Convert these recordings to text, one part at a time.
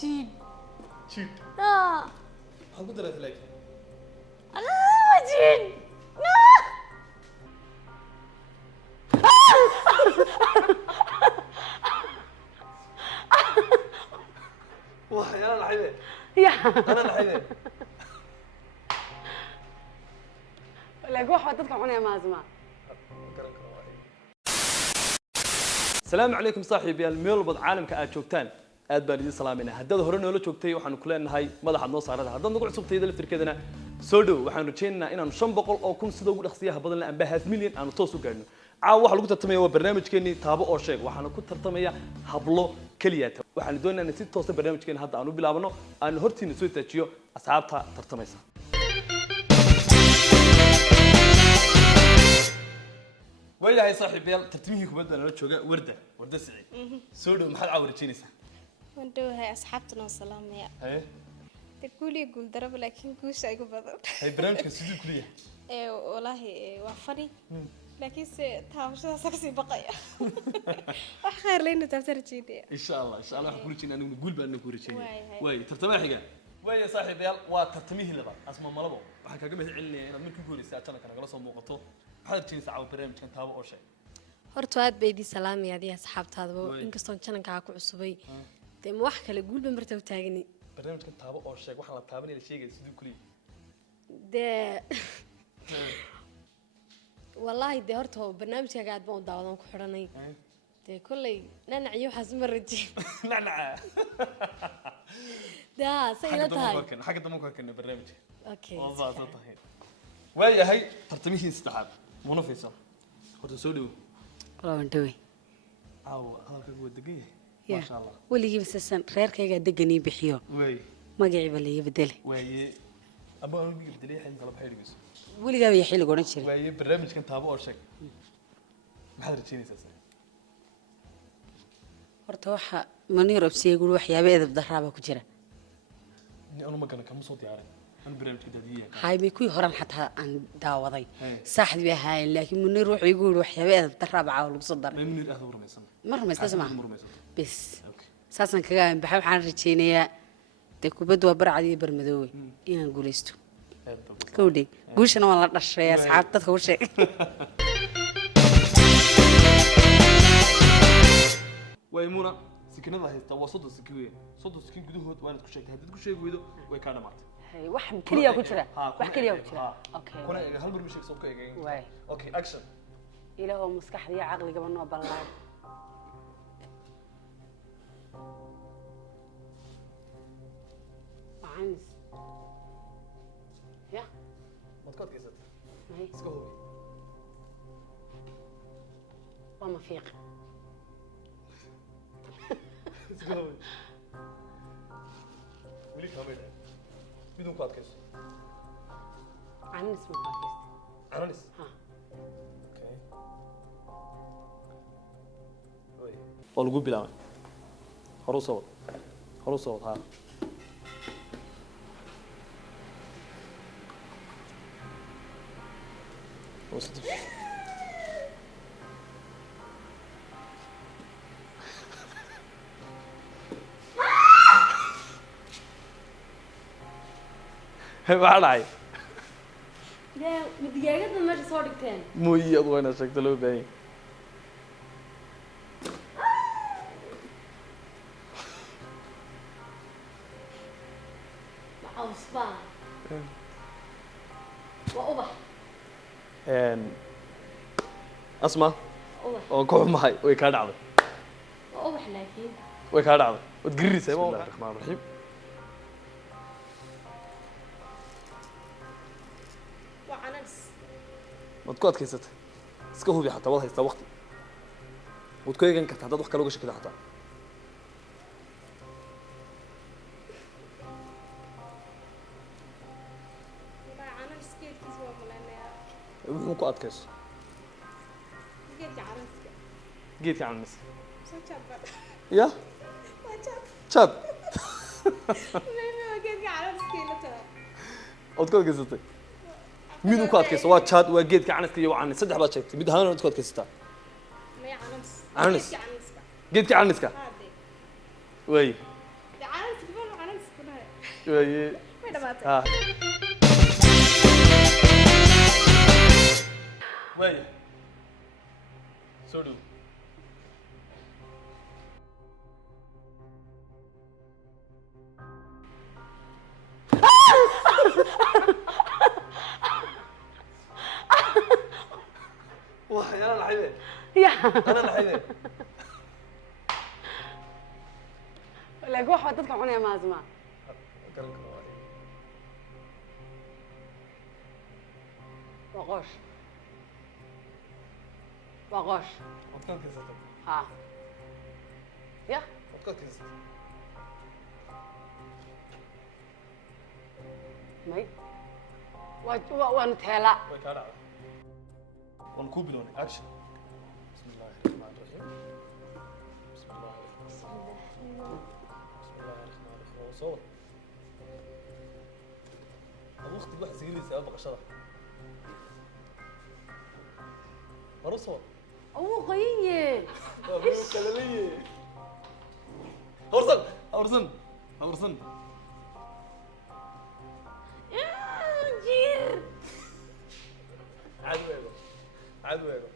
جيب جيب لا هقول درت لك لا جيب واه يا انا حبيبي يا انا حبيبي لا قوح ودتك عوني ما زمان السلام عليكم صاحبيال meel walba caalamka aad joogtaan aad baan idin salaaminaa haddaad hore noola joogtay waxaanu ku leenahay madaxa noo saarada haddaad nagu cusubtayda laftirkeedana soo dhow waxaanu rajaynaynaa inaanu 500 oo kun sida ugu dhaqsiyaha badan la amba 5 milyan aanu toos u gaadhno caawa waxa lagu tartamaya waa barnaamijkeennii taabo oo sheeg waxaanu ku tartamaya hablo kaliya waxaanu doonaynaa si toos ah barnaamijkeena hadda aanu bilaabno aan hortiina soo taajiyo asxaabta tartamaysa وياي صاحبي يلا ترتميه كبدا انا جوجا ورده سعيد سودو maxaad caawirjinaysaa wandhowahay asxaabtana salaamaya haye تقولي قول ضرب لكن كوش ايغو بدل hay barnaamijka sidoo kuliya والله وافني لكن تاوشدا سكسي بقايا wax khayr leena tabtarjiidaya insha Allah wax ku rajin anigu guul baan ku rajinay way tartamaha xiga way صاحبي يلا waa tartamihii labaad asma malabo waxa kaga mid celinaya inaad markii guulaysaa tan kala soo muuqato waxaad rajinaysaa caawa barnaamijkan taabo oo sheeg horta aad bay idin salaamayaad iyo asxaabtaadaba inkastoo channelka ku cusubay ma wax kale guulba martaa u taagani barnaamijkan taabo oo sheeg waxa la taabanaya sheegay sidoo kuliya wallahi horta barnaamijkaaga aad baan u daawadan ku xiranay kullay nanaciyo waxaas ma rajin nanaca sayla tahay xagga dambe ka barnaamijka okay waa tahay waayahay tartamihii saddexaad muna fiisan horta soo dhaw wandhowe hadalkaagu waa degan yahay maasha Allah weligiiba sasan reerkayga deganii bixiyo way magaciiba la bedele waaye aba aan ugu bedelay xilin kala baxaydigiisu weligaaba iyo xilliga oran jiray waaye barnaamijkan taabo oo sheeg maxaad rajaynaysaa horta waxa maniir obsiye guri waxyaabo edeb daraaba ku jira anu ma garan kama soo diyaarin أنا برنامج كدادية. هاي بيكون هرم حتى عن داوضي. صاحب بهاي لكن منير روح يقول وحياة ترى بعاول وصدر. منير أهل مرميسن. مرميس تسمع. بس. أساسا كذا بحب عن رجينية تكوبد وبرعدي برمدوي. إنا نقول استو. كودي. قولش أنا والله رشيا أصحاب تدخل شيء. ويمونا سكين الله يستوى صوت السكوية. صوت السكين كده هو وين تكشيك هدي تكشيك ويدو ويكان مات. واحد كليه كجرا واحد كليه كجرا اوكي كنا هل برمشيك صوبك يجي واي اوكي اكشن الى هو مسكحدي عقلي قبل نو بلاد وعنس يا ما تقعد كيست هي اسكو وما فيق اسكو ولي كامل بدون كاتكس عنس ما كاتكس عنس ها اوكي وي والله بلا هرو صوت ها وصلت بعدي لا مدقاقد ما صورتين مو يض وانا شكت له باين عصبان وأبح ان اسمع oo ku xumahay way ka dhacday وأبح لكن way ka dhacday wad gariisay ma الله الرحمن الرحيم وعنس ما تقعد كيست iska hubi xataa wad haysta waqti wad ku eegan kartaa dad wax kale uga shakida xataa عنس كيف كسوة ملانيا wuxuu ku adkayso قلت عنس geedka canis سو شابر ya ما شاب jad ما قلت عنس كيلتها od ku adkaysatay mid uu ku adkayso waa jad waa geedka caniska iyo canis saddex baad sheegtay mid ahaan od ku adkaysataa ما عنس عنس. عنس geedka caniska هذه way عنس واي way dhamaatay ها واي سودو واه انا الحين يا انا الحين laakiin wax waa dadka cunaya maasma waa qoosh waa qoosh ha ya may waa nuteela والكوب لوني اكشن بسم الله الرحمن الرحيم بسم الله الرحمن الرحيم صور ابو اختي واحد سجل لي سبب قشره مرة صور awuu qayiye كلامية هورسن هورسن هورسن jiir عدو يابا عدو يابا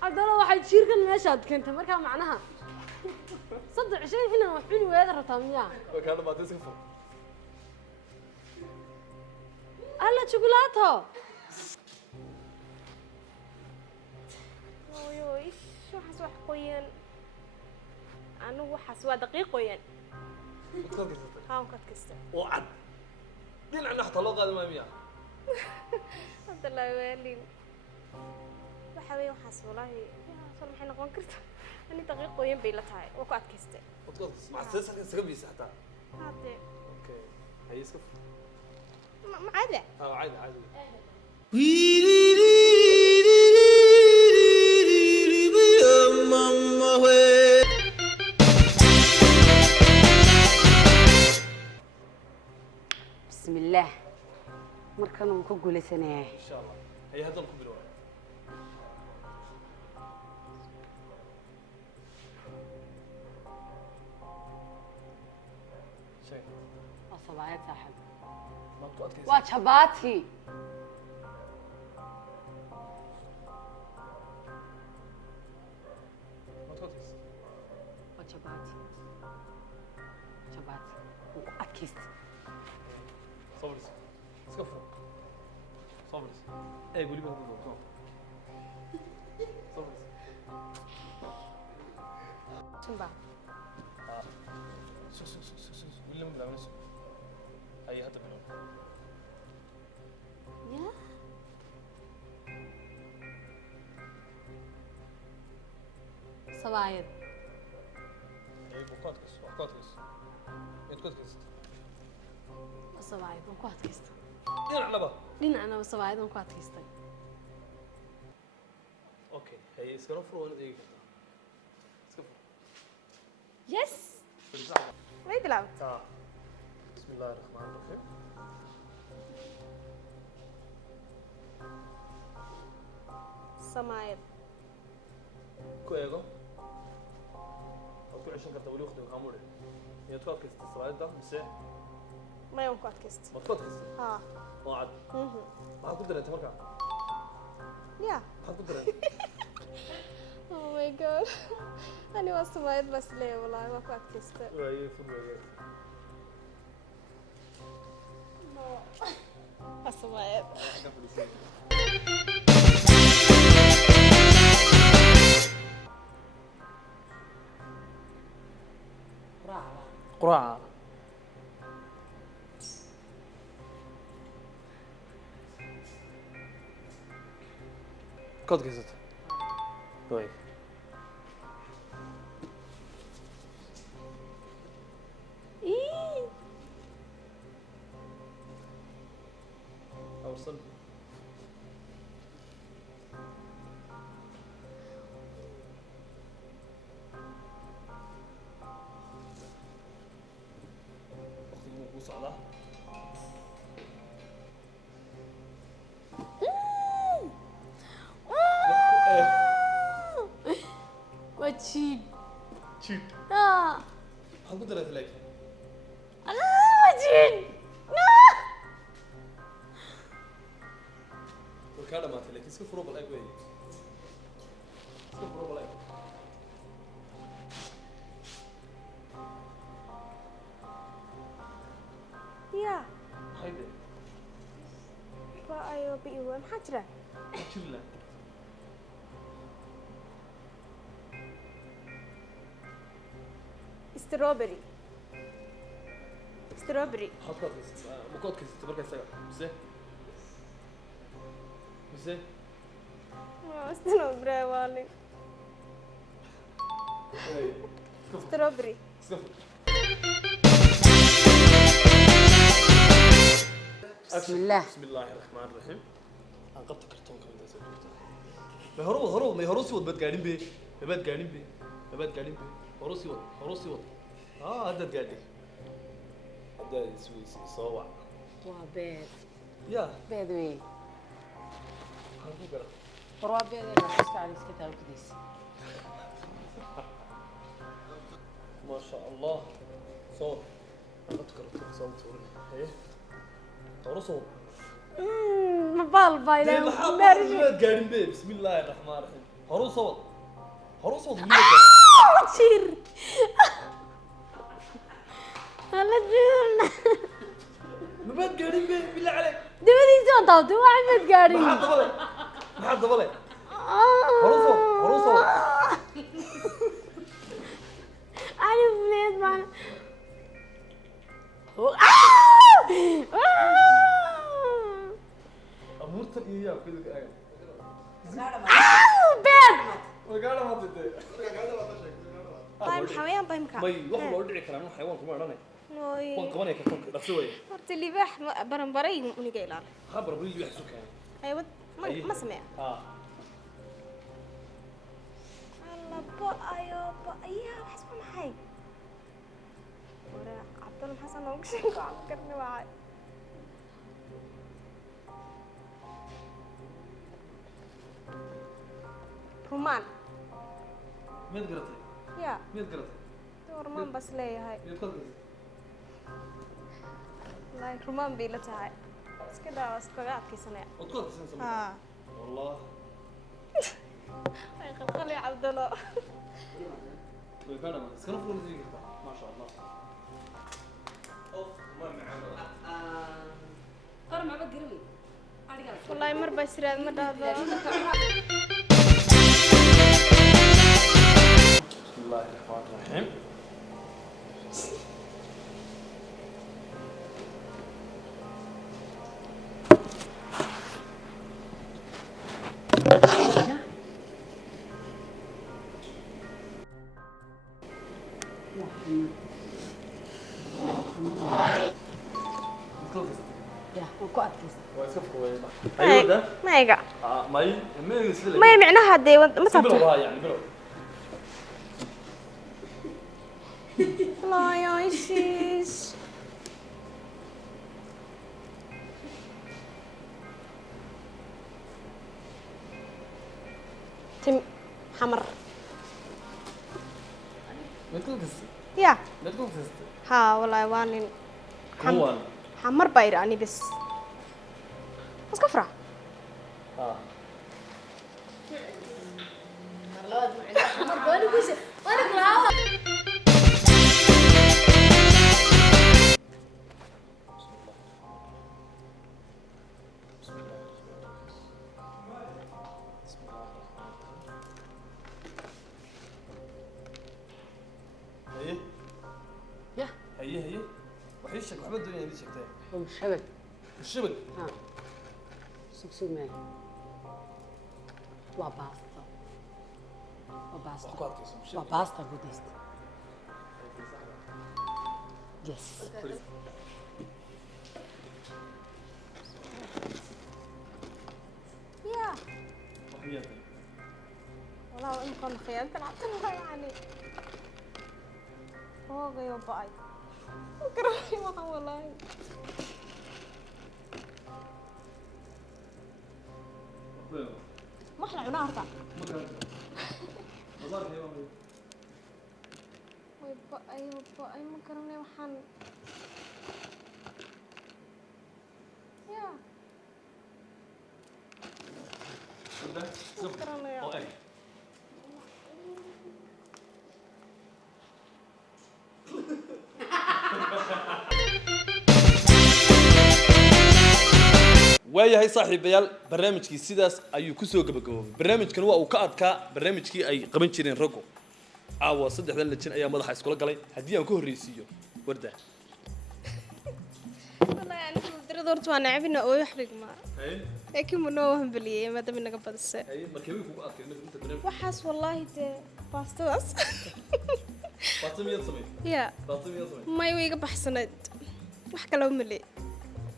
haddana waxay jiirkan meeshaad keentay markaa macnaha 23 hinan wax cuni weeda rabtaa miyaa وكان ما تسكفوا alla chocolaato hooyo ish waxaas wax qoyan anigu waxaas waa daqiiq qoyan haa un kadkasta وعد دين عنا حتى الله قادم ما مياه hadda laa waalin waxa weeye waxaas walaahi soo maxay noqon kartaa ani daqiiq qoyan bay la tahay waa ku adkaystay مع السلسلة سكبي حتى hadde اوكي هي سكفوا ma caada عادي عادي بسم الله markan uu ku guuleysanayaa ان شاء الله هي هذا الكوب لوني شيء waa sabaayad saaxib ما تقعد كيس waa jabaati ما تقعد كيس waa jabaati jabaati wuu ku adkaysta صبر سكفوا صبر ايه قولي بهذا الموضوع صبر tunba سو ولا من لا نسو هي هذا بلون ya sabaayad ايه بوكات كيس بوكات كيس يتكوت كيس waa sabaayad waan ku adkaystay دين علبة dhinacna waa sabaayad waan ku adkaystay اوكي هي سكرفوا وانا دقيقة سكفوا yes way bilaabtay بسم الله الرحمن الرحيم samaayad كويغو أكو عشان كرت ولي أختي وكاموري هي تكوت كيس الصلاة ده مسح may un ku adkaystay ما تكوت كيس haa ما عاد ما حد قدر يتمركع ya ما حد قدر oh my god ani waa samaayad bas leeyahay wallaahi waa ku adkaystay وهي فل وهي waa samaayad قراعة كود كيست طيب أوصل أختي موقوس على jiib jiid ah maxaad ku dareetay laakiin ah jiib way kaa dhamaatay laakiin iska furo bal eeg wey iska furo bal eeg ya maxay de ba ayo bi iwa maxaa jira jirla strawberry strawberry ma ku adkaysatay marka isaga mise mise strawberry waalin strawberry iska furo بسم الله بسم الله الرحمن الرحيم aan qabta kartoonka inta soo jirta ma horo si wad bad gaadhin be bad gaadhin be bad gaadhin be horo si wad hadda gaadhay hadda soo wac waa beed ya beed wey aan ku gara war waa beed ee iska cali iska taabkiis ما شاء الله صوت أذكر صوت إيه هورو صوت ma baal baa دي ilaahay محمد marji ما قاعدين بيه بسم الله الرحمن الرحيم هورو صوت jir ala jir ما بعد قاعدين بيه بالله عليك dibadiisa aan taabtay waa mid gaadhin ما حد ضبلي هورو صوت ani please man أمورت إياه كذا كأجل beed وقاعد ما تدري bay maxawayaan bay maka ماي واحد لو دعي كلام حيوان كمان أنا nooy وان كمان يكتب كذا سوي horta libaax baranbaray uniga ilaali خبر بريء يحسوك يعني aywad ma sameeya alla ba ayo ba ayaa waxas ma maxay wara cabdal xasan oo gashay ko karni waay rumaan مين قرأتي ya مين قرأتي rumaan bas leeyahay مين قرأتي like rumaan bay la tahay iska daa iskaga adkaysanaya وتقول سنة ha والله ay qalqal ya cabdalo ويكلم سكرف ولا زي ما شاء الله أوف ما معنا qar ma ba garaway ariga wallahi mar baa siraad ma dhahdo بسم الله الرحمن الرحيم ya ku adkaysta ويسكف وين أيوة ده mayga ما يصير may micnaha dee ma taabto بلو يعني بلو laayaysiis tim xamar ما تقول كذا ya ما تقول كذا ha wallahi waa nin هو xamar baa yidhi ani bes iska fara ya هي وحيشك محمد الدنيا اللي شفتها oo shabag الشبك ha sugsug meel waa baasta وقعت اسم waa baasta gudaysta yes ya وحياتي والله in kon khiyaantan cabdalla yani hoogayo ba'ay garay waxa wallahi ma xla cunaa horta مكان مزار هي أي مكرونة وحن يا مكرونة يا waayahay saaxiibayaal barnaamijkii sidaas ayuu ku soo gabagaboobay barnaamijkan waa uu ka adkaa barnaamijkii ay qaban jireen raggu caawa saddexdan lajin ayaa madaxa iskula galay haddii aan ku horreysiiyo warda والله يعني درد ورت وانا عبنا أو يحرق ما لكن منوهم بليه ما دام إنك بدس markeebay kugu adkay inta barnaamij وحاس والله باستاس baatimiyad samay يا baatimiyad samay ما يويق بحسنت وحكى لهم ملي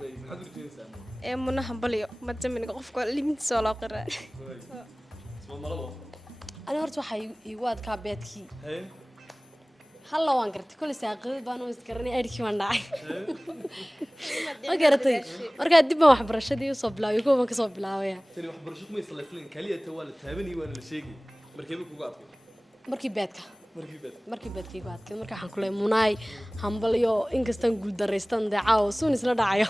way maxaad u jeedinaysaa منهم بليه ما دام إنك قفك اللي من سولا قرا isma malabo أنا هرت waxay igu adkaa beedkii hay halla waan gartay kulli saaqad baan u iskarnay aadkii waan dhacay ma garatay marka dib baan waxbarashadii u soo bilaabay kuwa ka soo bilaabaya tani waxbarasho kuma isleefleen kaliya ta waa la taabanay waa la sheegay markeebay kugu adkay markii beedka markii baad igu adkay marka waxaan ku leeyahay munaay hambaliyo inkastaan guul dareystan dacaaw suun isla dhacayo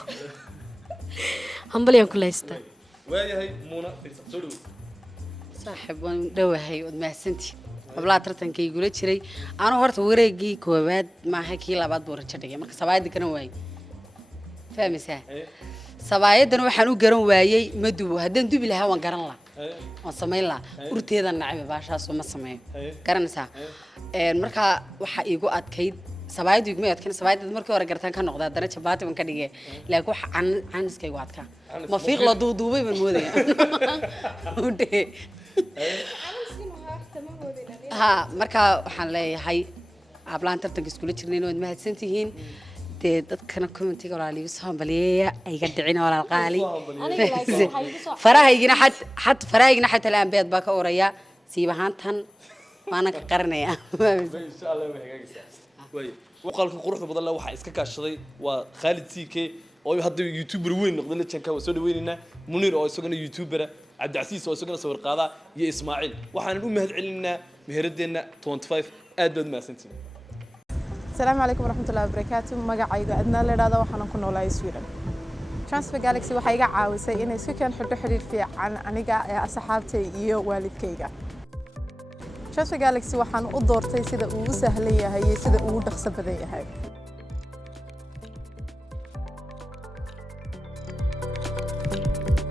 hambaliyan ku leeystaa waayahay muuna soo dhaw saaxiib waan dhawahay wad mahadsantii hablaha tartanka igula jiray anuu horta wareegii koowaad maaha kii labaad buu rajo dhigay marka sabaayadda garan waayey fahmaysaa sabaayaddana waxaan u garan waayey ma dubo haddaan dubi lahaa waan garan lahaa waan samayn lahaa urteedan nacbi baashaasoo ma sameeyo garanaysaa markaa waxaa iigu adkayd sabaayaddu iguma adkayn sabaayadda markii hore gartaan ka noqda haddana jabaati ban ka dhigay laakiin waxa caaniska igu adkaa ma fiiq la duuduubay baan moodaya ها marka waxaan leeyahay hablaan tartanka isku jirnay waad mahadsantihiin dadkana commentiga walaaliyo soo baliyeeya ay ga dhicin walaal qaali farahaygina farahaygina xataa laan beed baa ka oraya siibahaantan waana ka qaranaya insha Allah way hagaagaysaa way waqalka quruxda badan waxa iska kaashaday waa Khalid CK oo hadda YouTuber weyn noqday lejanka waa soo dhaweynina Munir oo isagana YouTuber Abdicasiis oo isagana sawir qaada iyo Ismaaciil waxaan u mahad celinaa meheradeenna 25 aad baad mahadsantiin السلام عليكم ورحمة الله وبركاته مقعيقة أدنى لرادة وحنا كنا ولاي سويدن Transfer Galaxy waxay iga caawisay inay si kan xidho xiriir fiican aniga ee asxaabtay iyo waalidkayga Transfer Galaxy waxaan u doortay sida uu u sahlan yahay iyo sida uu u dhaqso badan yahay